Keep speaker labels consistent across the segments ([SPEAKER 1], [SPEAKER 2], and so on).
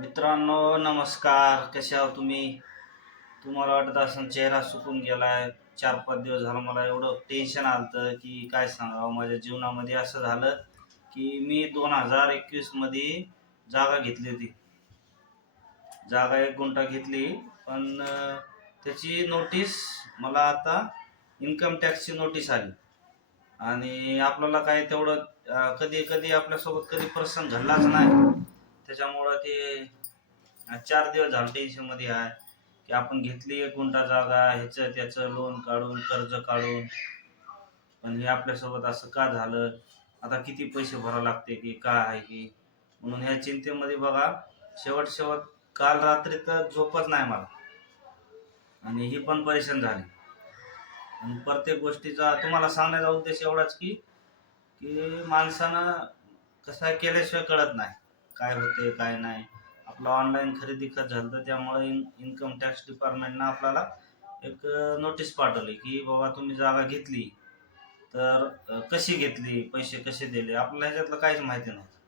[SPEAKER 1] मित्रांनो नमस्कार. कसे आहो तुम्ही? तुम्हाला वाटत असेल चेहरा सुकून गेलाय. चार पाच दिवस झालं मला एवढं टेन्शन आलं की काय सांगावं? माझ्या जीवनामध्ये असं झालं की मी दोन हजार एकवीसमध्ये जागा घेतली होती. जागा एक गुंठा घेतली पण त्याची नोटीस मला आता इन्कम टॅक्सची नोटीस आली. आणि आपल्याला काय तेवढं कधी कधी आपल्यासोबत कधी प्रसंग घडलाच नाही. त्याच्यामुळं ते चार दिवस झालं टेन्शनमध्ये आहे. की आपण घेतली एक गुंठा जागा ह्याचं त्याचं लोन काढून कर्ज काढून. पण हे आपल्यासोबत असं का झालं? आता किती पैसे भरावं लागते की का आहे की? म्हणून ह्या चिंतेमध्ये बघा शेवट शेवट काल रात्री तर झोपच नाही मला. आणि ही पण परेशान झाली. आणि प्रत्येक गोष्टीचा तुम्हाला सांगण्याचा उद्देश एवढाच की की माणसानं कसं केल्याशिवाय कळत नाही. काय होते काय नाही. आपलं ऑनलाईन खरेदी खत झालं तर त्यामुळे इन इन्कम टॅक्स डिपार्टमेंटनं आपल्याला एक नोटीस पाठवली की बाबा तुम्ही जागा घेतली. तर कशी घेतली पैसे कसे दिले आपल्याला ह्याच्यातलं काहीच माहिती नव्हतं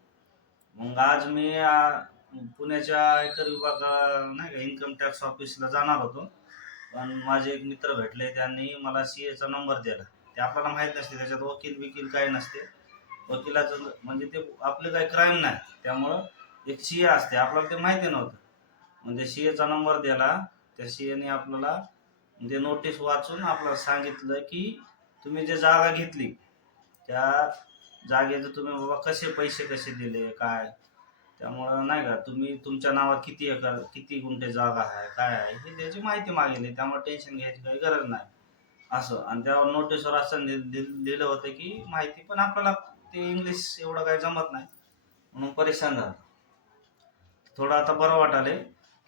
[SPEAKER 1] मग आज मी पुण्याच्या आयकर विभागा नाही का इन्कम टॅक्स ऑफिसला जाणार होतो. पण माझे एक मित्र भेटले त्यांनी मला सी एचा नंबर दिला. ते आपल्याला माहीत नसते त्याच्यात वकील बिकील काही नसते. वकिलाचं म्हणजे ते आपले काही क्राईम नाही. त्यामुळं एक सी ए असते. आपल्याला ते माहिती नव्हतं. म्हणजे सी एचा नंबर दिला. त्या सी एने आपल्याला म्हणजे नोटीस वाचून आपल्याला सांगितलं की तुम्ही जे जागा घेतली त्या जागेचं तुम्ही बाबा कसे पैसे कसे दिले काय? त्यामुळं नाही का तुम्ही तुमच्या नावात किती एकर किती गुंठे जागा आहे काय आहे हे त्याची माहिती मागितली. त्यामुळे टेन्शन घ्यायची काही गरज नाही. असं. आणि त्यावर नोटीसवर असं लिह- लिहिलं होतं की माहिती पण आपल्याला ते इंग्लिश एवढं काही जमत नाही. म्हणून परेशान झालं. थोडं आता बरं वाटाले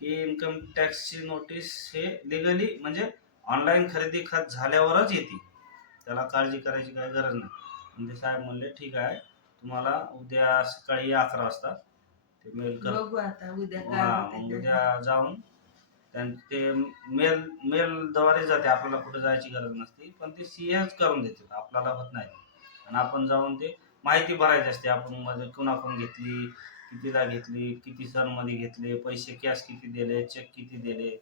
[SPEAKER 1] की इन्कम टॅक्सची नोटीस हे लिगली म्हणजे ऑनलाईन खरेदी खत झाल्यावरच येते. त्याला काळजी करायची काही गरज नाही. म्हणजे साहेब म्हणले ठीक आहे तुम्हाला उद्या सकाळी अकरा वाजता ते मेल कर.
[SPEAKER 2] उद्या
[SPEAKER 1] जाऊन ते मेल मेलद्वारे जाते आपल्याला कुठे जायची गरज नसते पण ते सीएच करून देतात आपल्याला होत नाही. आणि आपण जाऊन ते माहिती भरायची असते. आपण म्हणजे कुणाकडून घेतली कितीला घेतली किती सणमध्ये घेतले पैसे कॅश किती दिले चेक किती दिले?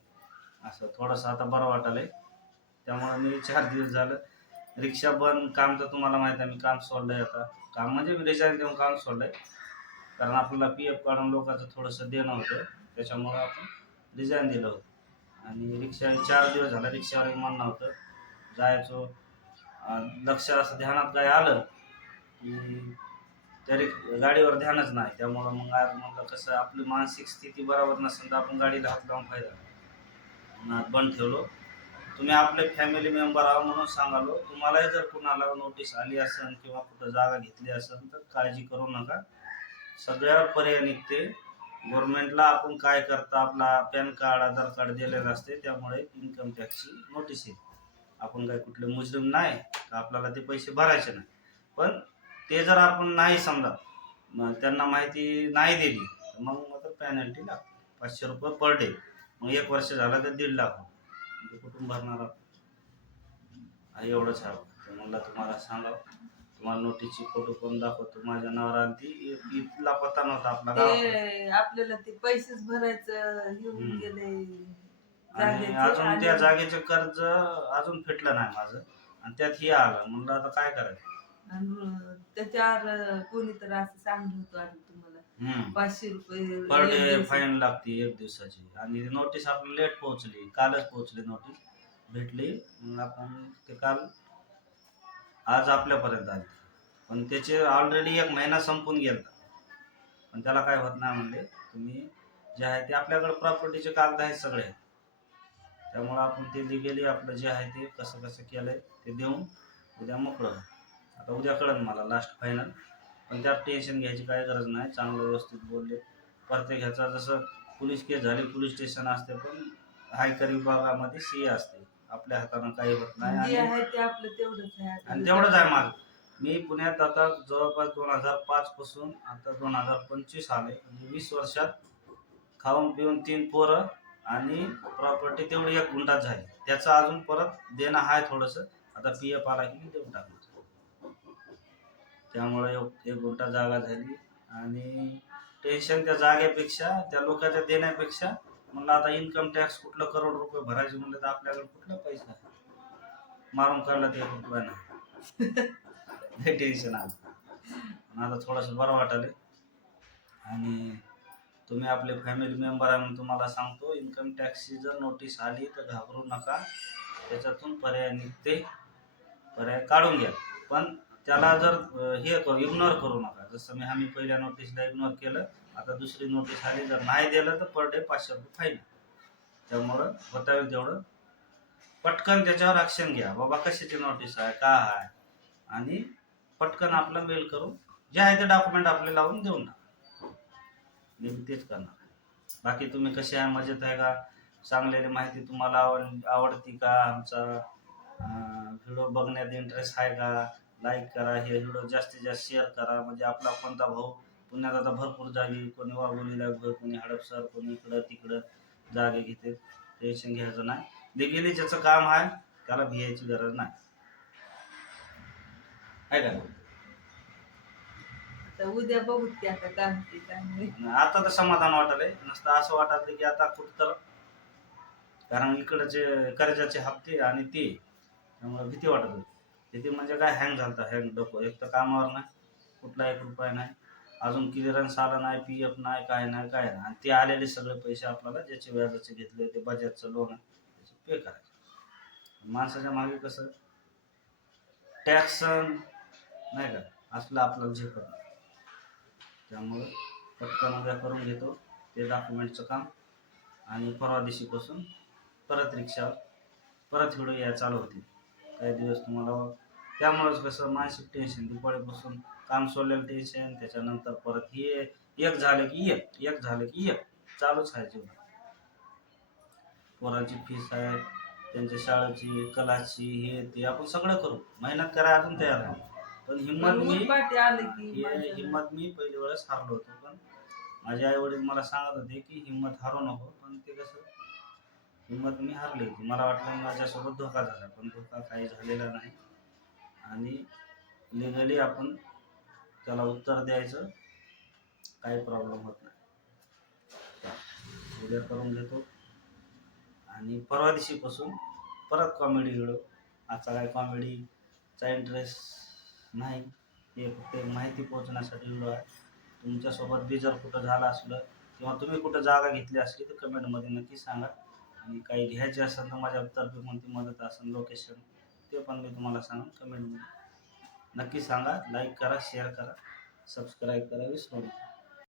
[SPEAKER 1] असं थोडंसं आता बरं वाटायलंय त्यामुळे मी चार दिवस झालं. रिक्षा बंद काम तर तुम्हाला माहीत आहे मी काम सोडलंय आता. काम म्हणजे मी रिक्षा देऊन काम सोडलंय. कारण आपल्याला पी एफ काढून लोकांचं थोडंसं देणं होतं. त्याच्यामुळं आपण डिझाईन दिलं होतं. आणि रिक्षा चार दिवस झालं रिक्षावर म्हणणं होतं जायचो. लक्ष लक्षात असं ध्यानात काय आलं तरी गाडीवर ध्यानच नाही त्यामुळं मग आज म्हणलं कसं आपली मानसिक स्थिती बरोबर नसेल तर आपण गाडीला हात लावून फायदा आज बंद ठेवलो. तुम्ही आपले फॅमिली मेंबर आहो म्हणून सांगालो. तुम्हालाही जर कुणाला नोटीस आली असेल किंवा कुठं जागा घेतली असेल तर काळजी करू नका. सगळ्यावर पर्याय निघते. गव्हर्नमेंटला आपण काय करता आपला पॅन कार्ड आधार कार्ड दिलेलं असते त्यामुळे इन्कम टॅक्सची नोटीस येते. आपण काय कुठले मुस्लिम नाही तर आपल्याला ते पैसे भरायचे नाही. पण ते जर आपण नाही समजा मग त्यांना माहिती नाही दिली तर मग मात्र पॅनल्टी लागते. पाचशे रुपये पर डे मग एक वर्ष झालं तर दीड लाख म्हणजे कुठून भरणार आपण? हा, एवढंच ते म्हणलं तुम्हाला सांगावं. तुम्हाला नोटीसची फोटो पण दाखवतो. माझ्या नावावर ती इथला पत्ता नव्हता आपला
[SPEAKER 2] आपल्याला ते पैसेच भरायचं येऊन
[SPEAKER 1] हम्म.
[SPEAKER 2] गेले.
[SPEAKER 1] आणि
[SPEAKER 2] जागेचे
[SPEAKER 1] अजून
[SPEAKER 2] आणि-
[SPEAKER 1] त्या जागेचं कर्ज अजून फिटलं नाही माझं. आणि त्यात हे आलं. म्हणलं आता काय करायचं?
[SPEAKER 2] त्याच्यावर कोणी तर असं सांगलं होतं आधी तुम्हाला.
[SPEAKER 1] हम्म.
[SPEAKER 2] पाचशे रुपये
[SPEAKER 1] पर डे
[SPEAKER 2] दिवसात.
[SPEAKER 1] फाईन लागते एक दिवसाची. आणि नोटीस आपली लेट पोहोचली. कालच पोहोचली नोटीस भेटली. मग आपण ते काल आज आपल्यापर्यंत आली. पण त्याचे ऑलरेडी एक महिना संपून गेला. पण त्याला काय होत नाही म्हणले. तुम्ही जे आहे ते आपल्याकडे प्रॉपर्टीचे कागद आहेत सगळे. त्यामुळं आपण ते लिगली आपलं जे आहे ते कसं कसं केलंय ते देऊन उद्या मोकळं व्हा. आता उद्या कळन मला लास्ट फायनल पण त्यात टेन्शन घ्यायची काही गरज नाही चांगलं व्यवस्थित बोलले. प्रत्येक ह्याचा जसं पोलीस केस झाली पोलीस स्टेशन असते पण आयकर विभागामध्ये सी असते. आपल्या हातानं काही होत नाही आणि
[SPEAKER 2] तेवढंच आहे.
[SPEAKER 1] माझं मी पुण्यात आता जवळपास दोन हजार पाच पासून आता दोन हजार पंचवीस आले. म्हणजे वीस वर्षात खाऊन पिऊन तीन पोरं आणि प्रॉपर्टी तेवढी एक गुंठात झाली. त्याचं अजून परत देणं आहे थोडंसं. आता पी एफ आला की मी देऊन टाकलं त्यामुळे एक एक गुंठा जागा झाली. आणि टेन्शन त्या जागेपेक्षा त्या लोकांच्या देण्यापेक्षा म्हणलं आता इन्कम टॅक्स कुठलं करोड रुपये भरायचे म्हणलं तर आपल्याकडे कुठला पैसा? मारून काढला ते एक रुपया नाही टेन्शन आलं आता थोडंसं बरं वाटायला आणि तुम्ही आपले फॅमिली मेंबर आहे म्हणून तुम्हाला सांगतो इन्कम टॅक्सची जर नोटीस आली तर घाबरू नका. त्याच्यातून पर्याय निघते. पर्याय काढून घ्या. पण त्याला जर हे करू इग्नोर करू नका. जसं मी आम्ही पहिल्या नोटीसला इग्नोर केलं आता दुसरी नोटीस आली जर नाही दिलं तर पर डे पाचशे रुपये फाईन त्यामुळं होता येईल तेवढं. पटकन त्याच्यावर ॲक्शन घ्या. बाबा कशाची नोटीस आहे? का आहे? आणि पटकन आपलं मेल करून जे आहे ते डॉक्युमेंट आपले लावून देऊन टाका. मी तेच करणार. बाकी तुम्ही कसे आहे मजेत आहे का? चांगलेली माहिती तुम्हाला आवड आवडती का आमचा व्हिडिओ बघण्यात इंटरेस्ट आहे का? लाईक करा हे व्हिडिओ जास्तीत जास्त शेअर करा. म्हणजे आपला कोणता भाऊ पुण्यात आता भरपूर जागी कोणी वाघोलीला कोणी हडपसर कोणी इकडं तिकडं जागे घेते. टेन्शन घ्यायचं नाही. लिगली ज्याचं काम आहे. त्याला भियायची गरज नाही. आहे का
[SPEAKER 2] आता उद्या बघू की आता काय
[SPEAKER 1] आता तर समाधान वाटलंय. नसतं असं वाटलं की आता कुठं तर कारण इकडचे कर्जाचे हप्ते आणि ते त्यामुळे भीती वाटत होती. तिथे म्हणजे काय हँग झालता हँग डोकं एक तर कामावर नाही कुठला एक रुपया नाही. अजून क्लिअरन्स आला नाही पी एफ नाही काय नाही काय नाही. आणि ते आलेले सगळे पैसे आपल्याला ज्याचे व्याजाचे घेतले ते बजाजचं लोन आहे त्याचे पे करायचे. माणसाच्या मागे कसं टॅक्स नाही का? असलं आपल्याला झेपत नाही. त्यामुळं पटकन उद्या करून घेतो ते डॉक्युमेंटचं काम. आणि परवा दिवशीपासून परत रिक्षावर परत व्हिडिओ या चालू होतील. काही दिवस तुम्हाला त्यामुळंच कसं मानसिक टेन्शन दिवाळीपासून काम सोडलेलं टेन्शन त्याच्यानंतर परत हे एक झालं की एक एक झालं की एक. चालूच आहे जीवन. पोरांची फीस आहे त्यांच्या शाळेची कलाची हे ते आपण सगळं करू. मेहनत करायला अजून तयार आहे पण हिंमत मी हिंमत मी पहिल्या वेळेस हारलो होतो. पण माझे आई वडील मला सांगत होते की हिंमत हारू नको. पण ते कसं हिंमत मी हारली होती. मला वाटलं माझ्यासोबत धोका झाला पण धोका काही झालेला नाही. आणि लिगली आपण त्याला उत्तर द्यायचं काही प्रॉब्लेम होत नाही. उद्या करून घेतो. आणि परवा दिवशीपासून परत कॉमेडी व्हिडिओ आजचा काय कॉमेडीचा इंटरेस्ट नाही. हे फक्त माहिती पोहोचण्यासाठी व्हिडिओ आहे. तुमच्यासोबत बी जर कुठं झालं असलं किंवा तुम्ही कुठं जागा घेतली असली तर कमेंटमध्ये नक्की सांगा. आणि काही घ्यायचे असेल तर माझ्या तर्फे कोणती मदत असेल लोकेशन ते पण मी तुम्हाला सांगेन कमेंटमध्ये नक्की सांगा लाईक करा शेअर करा सबस्क्राईब करा विसरू नका.